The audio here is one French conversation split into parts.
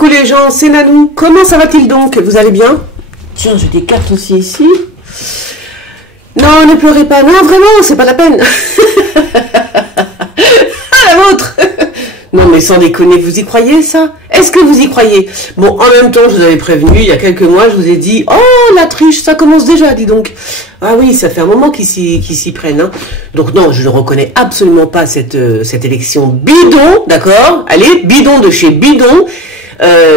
coucou les gens, c'est Nanou. Comment ça va-t-il donc? Vous allez bien? Tiens, j'ai des cartes aussi ici. Non, ne pleurez pas. Non, vraiment, c'est pas la peine. Ah, la vôtre. Non, mais sans déconner, vous y croyez, ça? Est-ce que vous y croyez? Bon, en même temps, je vous avais prévenu, il y a quelques mois, je vous ai dit, oh, la triche, ça commence déjà, dis donc. Ah oui, ça fait un moment qu'ils s'y prennent, hein. Donc non, je ne reconnais absolument pas cette élection bidon, d'accord? Allez, bidon de chez bidon.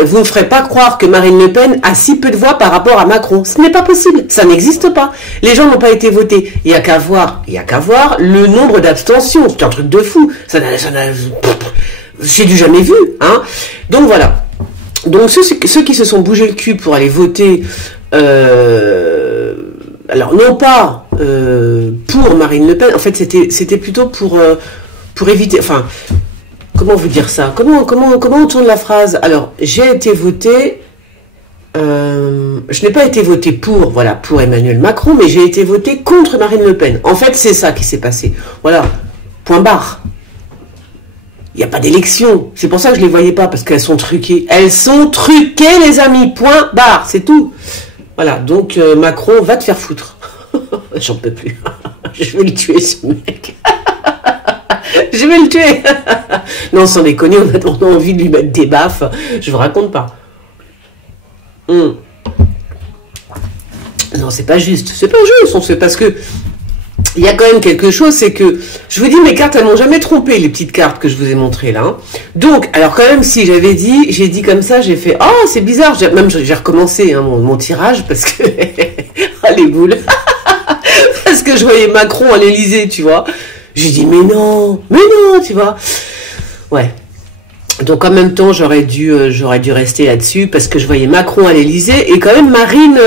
Vous ne ferez pas croire que Marine Le Pen a si peu de voix par rapport à Macron. Ce n'est pas possible, ça n'existe pas. Les gens n'ont pas été votés. Il n'y a qu'à voir le nombre d'abstentions. C'est un truc de fou. J'ai du jamais vu, hein. Donc voilà. Donc ceux qui se sont bougé le cul pour aller voter, alors non pas pour Marine Le Pen, en fait c'était plutôt pour éviter, enfin, comment vous dire ça? Comment on tourne la phrase? Alors, j'ai été voté, je n'ai pas été voté pour, voilà, pour Emmanuel Macron, mais j'ai été voté contre Marine Le Pen. En fait, c'est ça qui s'est passé. Voilà, point barre. Il n'y a pas d'élection. C'est pour ça que je ne les voyais pas, parce qu'elles sont truquées. Elles sont truquées, les amis. Point barre, c'est tout. Voilà, donc Macron, va te faire foutre. J'en peux plus. Je vais le tuer, ce mec. Je vais le tuer. Non, sans déconner, on a envie de lui mettre des baffes. Je vous raconte pas. Non, c'est pas juste. C'est pas juste. C'est parce que il y a quand même quelque chose, c'est que je vous dis, mes cartes, elles m'ont jamais trompé, les petites cartes que je vous ai montrées là. Hein. Donc, alors quand même, si j'ai dit comme ça, j'ai fait, oh, c'est bizarre. Même j'ai recommencé hein, mon tirage parce que oh, les boules, parce que je voyais Macron à l'Élysée, tu vois. J'ai dit, mais non, tu vois. Ouais. Donc en même temps, j'aurais dû rester là-dessus parce que je voyais Macron à l'Élysée et quand même Marine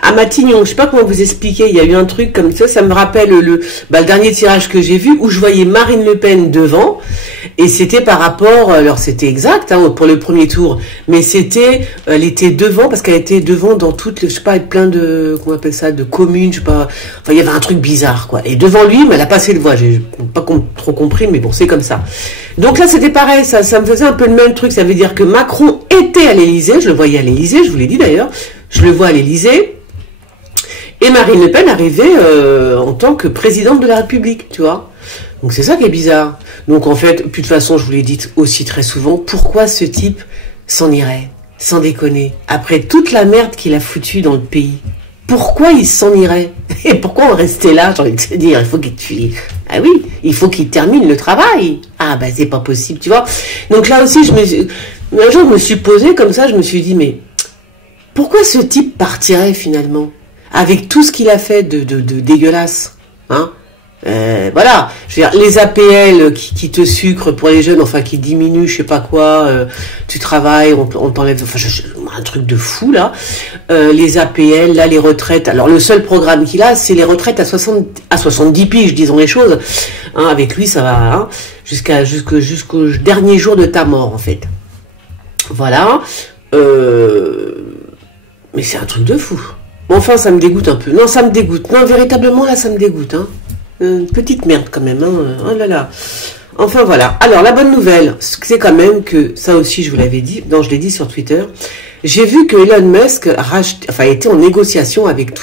à Matignon. Je sais pas comment vous expliquer. Il y a eu un truc comme ça. Ça me rappelle le dernier tirage que j'ai vu où je voyais Marine Le Pen devant et c'était par rapport. Alors c'était exact hein, pour le premier tour, mais elle était devant parce qu'elle était devant dans toutes, je sais pas, plein de comment on appelle ça, de communes, je sais pas. Enfin, il y avait un truc bizarre quoi. Et devant lui, mais elle a passé de voix. J'ai pas trop compris, mais bon, c'est comme ça. Donc là, c'était pareil, ça me faisait un peu le même truc. Ça veut dire que Macron était à l'Élysée, je le voyais à l'Élysée, je vous l'ai dit d'ailleurs, je le vois à l'Élysée, et Marine Le Pen arrivait en tant que présidente de la République, tu vois. Donc c'est ça qui est bizarre. Donc en fait, puis de toute façon, je vous l'ai dit aussi très souvent, pourquoi ce type s'en irait, sans déconner, après toute la merde qu'il a foutue dans le pays? Pourquoi il s'en irait? Et pourquoi on restait là? J'ai envie de te dire, il faut qu'il... Ah oui, il faut qu'il termine le travail. Ah bah c'est pas possible, tu vois. Donc là aussi, un jour, je me suis posée comme ça, je me suis dit, mais pourquoi ce type partirait finalement? Avec tout ce qu'il a fait de dégueulasse, hein? Voilà, je veux dire, les APL qui te sucrent pour les jeunes, enfin qui diminuent, je sais pas quoi, tu travailles, on t'enlève, enfin un truc de fou là. Les APL, là les retraites. Alors le seul programme qu'il a, c'est les retraites à 70 piges, disons les choses. Hein, avec lui, ça va hein, jusqu'au dernier jour de ta mort en fait. Voilà. Mais c'est un truc de fou. Bon, enfin, ça me dégoûte un peu. Non, ça me dégoûte. Non, véritablement là, ça me dégoûte. Hein. Petite merde quand même, hein. Oh là là. Enfin voilà. Alors la bonne nouvelle, c'est quand même que ça aussi je vous l'avais dit, non je l'ai dit sur Twitter. J'ai vu que Elon Musk était en négociation avec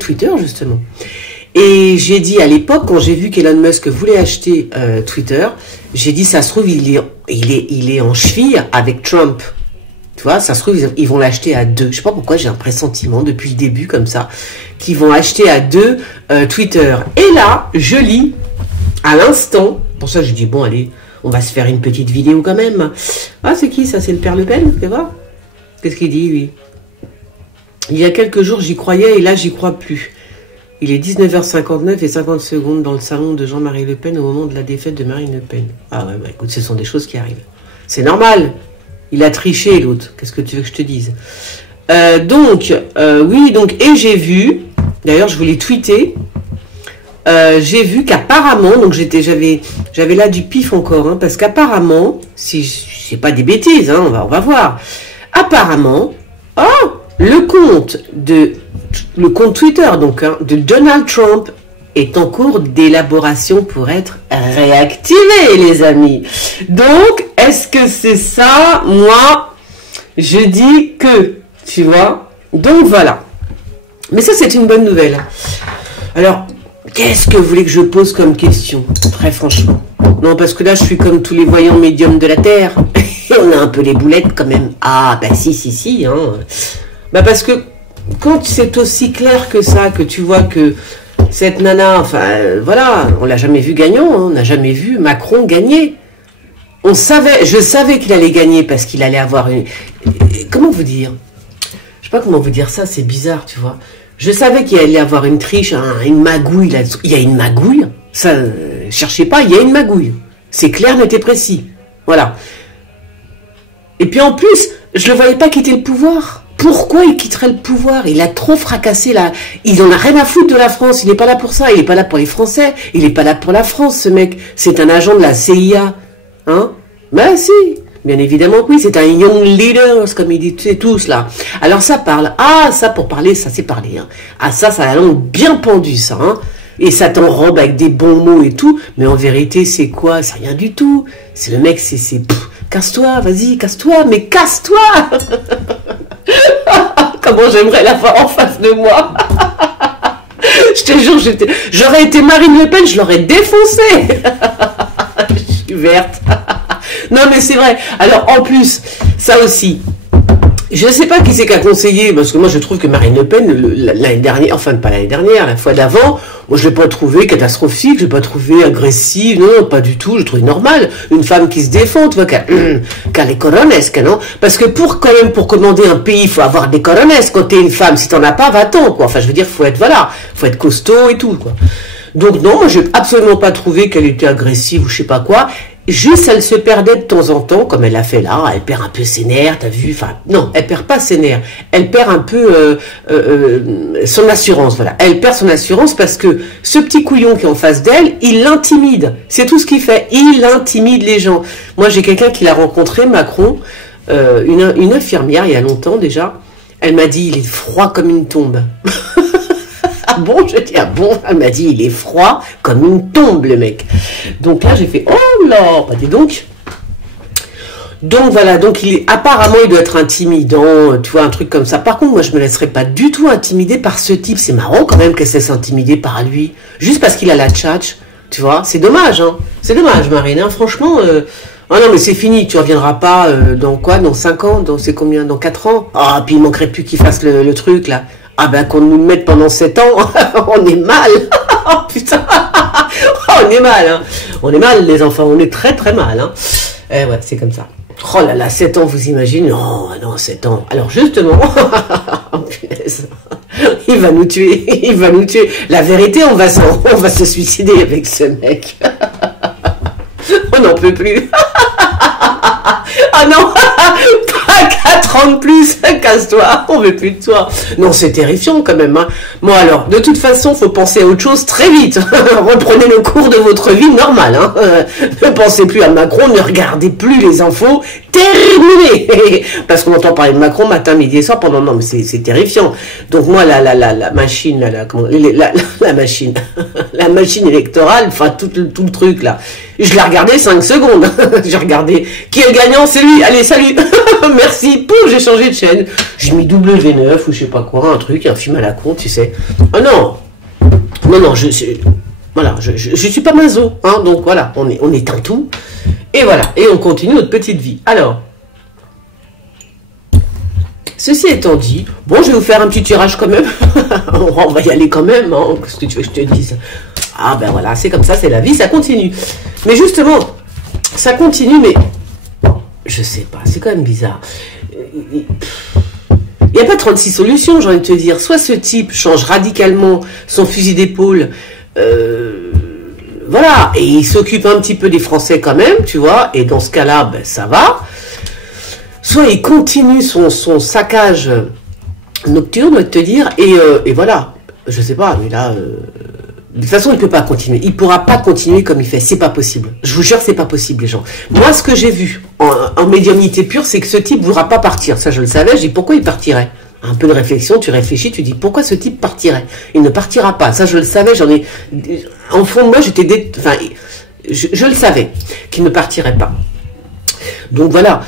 Twitter justement. Et j'ai dit à l'époque quand j'ai vu qu'Elon Musk voulait acheter Twitter, j'ai dit ça se trouve il est en cheville avec Trump. Tu vois, ça se trouve, ils vont l'acheter à deux. Je sais pas pourquoi, j'ai un pressentiment depuis le début, comme ça, qu'ils vont acheter à deux Twitter. Et là, je lis, à l'instant, pour ça, je dis, bon, allez, on va se faire une petite vidéo quand même. Ah, c'est qui, ça? C'est le père Le Pen, tu vois? Qu'est-ce qu'il dit, lui? Il y a quelques jours, j'y croyais, et là, j'y crois plus. Il est 19h59 et 50 secondes dans le salon de Jean-Marie Le Pen au moment de la défaite de Marine Le Pen. Ah ouais, bah écoute, ce sont des choses qui arrivent. C'est normal. Il a triché, l'autre. Qu'est-ce que tu veux que je te dise? Oui, donc, et j'ai vu, d'ailleurs, je voulais tweeter, j'ai vu qu'apparemment, donc j'avais là du pif encore, hein, parce qu'apparemment, si c'est pas des bêtises, hein, on va voir. Apparemment, le compte Twitter, donc, hein, de Donald Trump est en cours d'élaboration pour être réactivé, les amis. Donc, est-ce que c'est ça? Moi, Je dis que, tu vois. Donc voilà. Mais ça, c'est une bonne nouvelle. Alors, qu'est-ce que vous voulez que je pose comme question? Très franchement. Non, parce que là, je suis comme tous les voyants médiums de la Terre. Et on a un peu les boulettes quand même. Ah, bah si, hein. Bah parce que quand c'est aussi clair que ça, que tu vois que cette nana, enfin, voilà, on l'a jamais vu gagnant, hein, on n'a jamais vu Macron gagner. Je savais qu'il allait gagner parce qu'il allait avoir une... Comment vous dire? Je sais pas comment vous dire ça, c'est bizarre, tu vois. Je savais qu'il allait avoir une triche, une magouille là-dessous. Il y a une magouille, ça, cherchez pas, il y a une magouille. C'est clair, net et précis. Voilà. Et puis en plus, je le voyais pas quitter le pouvoir. Pourquoi il quitterait le pouvoir? Il a trop fracassé là. Il en a rien à foutre de la France. Il n'est pas là pour ça. Il n'est pas là pour les Français. Il n'est pas là pour la France, ce mec. C'est un agent de la CIA. Hein? Ben si. Bien évidemment que oui. C'est un young leader, comme ils disent tous là. Alors ça parle. Ah, ça pour parler, ça c'est parler. Hein. Ah, ça a la langue bien pendue, ça. Hein. Et ça t'enrobe avec des bons mots et tout. Mais en vérité, c'est quoi? C'est rien du tout. C'est le mec, c'est... Casse-toi, vas-y, casse-toi. Mais casse-toi. Comment j'aimerais la voir en face de moi. Je te jure, j'aurais été Marine Le Pen, je l'aurais défoncé. Je suis verte. Non mais c'est vrai. Alors en plus, ça aussi, je ne sais pas qui c'est qui a conseillé, parce que moi je trouve que Marine Le Pen, l'année dernière, enfin pas l'année dernière, la fois d'avant, moi je ne l'ai pas trouvé catastrophique, je ne l'ai pas trouvé agressive, non, pas du tout, je trouvais normal. Une femme qui se défend, tu vois, qui a les coronesques, non? Parce que pour commander un pays, il faut avoir des coronesques. Quand t'es une femme, si t'en as pas, va-t'en, quoi. Enfin, je veux dire, faut être costaud et tout, quoi. Donc non, moi j'ai absolument pas trouvé qu'elle était agressive ou je sais pas quoi. Juste, elle se perdait de temps en temps, comme elle l'a fait là, elle perd un peu ses nerfs, t'as vu, enfin, non, elle perd pas ses nerfs, elle perd un peu son assurance, voilà, elle perd son assurance parce que ce petit couillon qui est en face d'elle, il l'intimide, c'est tout ce qu'il fait, il intimide les gens. Moi, j'ai quelqu'un qui l'a rencontré, Macron, une infirmière, il y a longtemps déjà, elle m'a dit, il est froid comme une tombe. Ah bon, je dis, ah bon, elle m'a dit, il est froid comme une tombe, le mec. Donc là, j'ai fait, oh là, bah dis donc. Donc voilà, donc apparemment, il doit être intimidant, tu vois, un truc comme ça. Par contre, moi, je me laisserais pas du tout intimider par ce type. C'est marrant quand même qu'elle se laisse intimider par lui, juste parce qu'il a la tchatch, tu vois. C'est dommage, hein. C'est dommage, Marine, hein. Franchement... Ah non, mais c'est fini, tu reviendras pas dans quoi? Dans 5 ans? C'est combien? Dans 4 ans? Ah, puis il manquerait plus qu'il fasse le truc, là. Ah ben qu'on nous le mette pendant 7 ans, on est mal. Oh putain, on est mal, hein. On est mal les enfants, on est très très mal, hein. Eh ouais, c'est comme ça. Oh là là, 7 ans, vous imaginez? Non, non, 7 ans. Alors justement, oh, punaise, il va nous tuer, il va nous tuer. La vérité, on va se suicider avec ce mec. On n'en peut plus. Ah non, pas 4 ans de plus, casse-toi, on veut plus de toi. Non, c'est terrifiant quand même. Hein. Bon alors, de toute façon, faut penser à autre chose très vite. Reprenez le cours de votre vie normale. Hein. Ne pensez plus à Macron, ne regardez plus les infos. Terminé. Parce qu'on entend parler de Macron matin, midi et soir pendant... Non, mais c'est terrifiant. Donc moi, la machine, la machine, la machine électorale, enfin tout le truc là. Je l'ai regardé 5 secondes. J'ai regardé qui est le gagnant, c'est lui. Allez, salut. Merci. Pouf, j'ai changé de chaîne. J'ai mis W9 ou je sais pas quoi, un truc, un film à la con, tu sais. Ah non. Non, voilà, je suis pas maso, hein, donc voilà, on éteint tout. Et voilà, et on continue notre petite vie. Alors, ceci étant dit, bon, je vais vous faire un petit tirage quand même. On va y aller quand même, hein. Qu'est-ce que tu veux que je te dise? Ah ben voilà, c'est comme ça, c'est la vie, ça continue. Mais justement, ça continue, mais je sais pas, c'est quand même bizarre. Il n'y a pas 36 solutions, j'ai envie de te dire. Soit ce type change radicalement son fusil d'épaule, voilà, et il s'occupe un petit peu des Français quand même, tu vois, et dans ce cas-là, ben, ça va. Soit il continue son saccage nocturne, je te dire, et voilà, je sais pas, mais là, de toute façon, il peut pas continuer, il pourra pas continuer comme il fait, c'est pas possible. Je vous jure, c'est pas possible, les gens. Moi, ce que j'ai vu en médiumnité pure, c'est que ce type ne voudra pas partir, ça je le savais, je dis pourquoi il partirait? Un peu de réflexion, tu réfléchis, tu dis pourquoi ce type partirait? Il ne partira pas, ça je le savais, en fond de moi, enfin, je le savais, qu'il ne partirait pas. Donc voilà,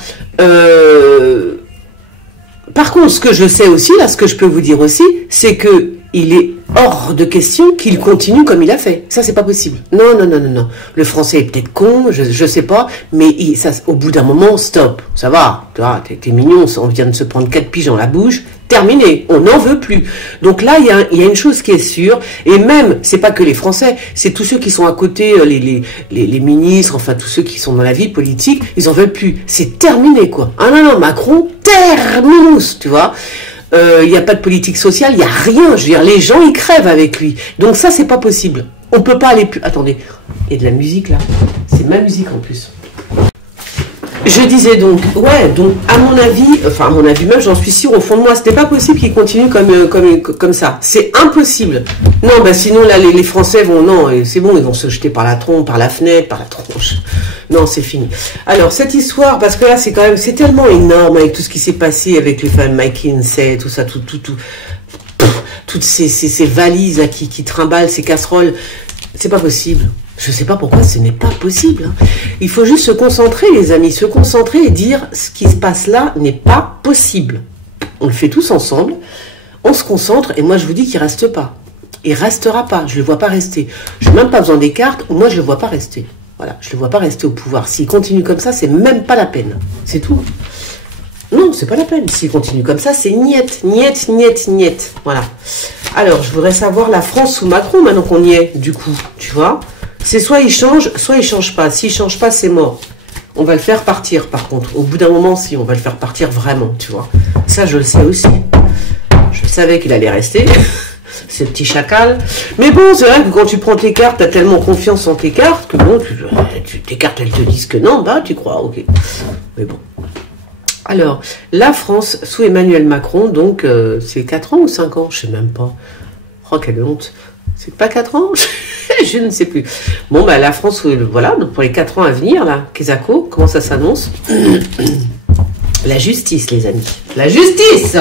Par contre, ce que je sais aussi, là, ce que je peux vous dire aussi, c'est que il est hors de question qu'il continue comme il a fait. Ça, c'est pas possible. Non, non, non, non, non. Le français est peut-être con, je sais pas, mais ça, au bout d'un moment, stop. Ça va, tu vois, t'es mignon, on vient de se prendre 4 piges dans la bouche. Terminé, on n'en veut plus. Donc là, il y a une chose qui est sûre, et même, c'est pas que les Français, c'est tous ceux qui sont à côté, les ministres, enfin tous ceux qui sont dans la vie politique, ils en veulent plus. C'est terminé, quoi. Ah non, non, Macron, terminus, tu vois. Il n'y a pas de politique sociale, il n'y a rien. Je veux dire, les gens, ils crèvent avec lui. Donc ça, c'est pas possible. On peut pas aller plus... Attendez, il y a de la musique, là. C'est ma musique, en plus. Je disais donc, ouais, donc à mon avis, enfin à mon avis même, j'en suis sûre au fond de moi, c'était pas possible qu'ils continuent comme ça. C'est impossible. Non, bah sinon là les Français vont, non, c'est bon, ils vont se jeter par la trompe, par la fenêtre, par la tronche. Non, c'est fini. Alors cette histoire, parce que là c'est quand même, c'est tellement énorme avec tout ce qui s'est passé avec les femmes McKinsey, tout ça, toutes ces valises là, qui trimballent, ces casseroles, c'est pas possible. Je ne sais pas pourquoi ce n'est pas possible. Il faut juste se concentrer, les amis, se concentrer et dire ce qui se passe là n'est pas possible. On le fait tous ensemble, on se concentre et moi je vous dis qu'il ne reste pas. Il ne restera pas, je ne le vois pas rester. Je n'ai même pas besoin des cartes, moi je ne le vois pas rester. Voilà, je ne le vois pas rester au pouvoir. S'il continue comme ça, c'est même pas la peine. C'est tout. Non, c'est pas la peine. S'il continue comme ça, c'est niet, niet, niet, niet. Voilà. Alors, je voudrais savoir la France sous Macron maintenant qu'on y est, du coup, tu vois. C'est soit il change pas. S'il change pas, c'est mort. On va le faire partir, par contre. Au bout d'un moment, si, on va le faire partir vraiment, tu vois. Ça, je le sais aussi. Je savais qu'il allait rester, ce petit chacal. Mais bon, c'est vrai que quand tu prends tes cartes, t'as tellement confiance en tes cartes que bon, tes cartes, elles te disent que non, bah, tu crois, ok. Mais bon. Alors, la France sous Emmanuel Macron, donc, c'est 4 ans ou 5 ans? Je sais même pas. Oh, quelle honte. C'est pas 4 ans? Je ne sais plus. Bon, bah, la France, voilà, donc pour les 4 ans à venir, là, Kesako, comment ça s'annonce? La justice, les amis. La justice!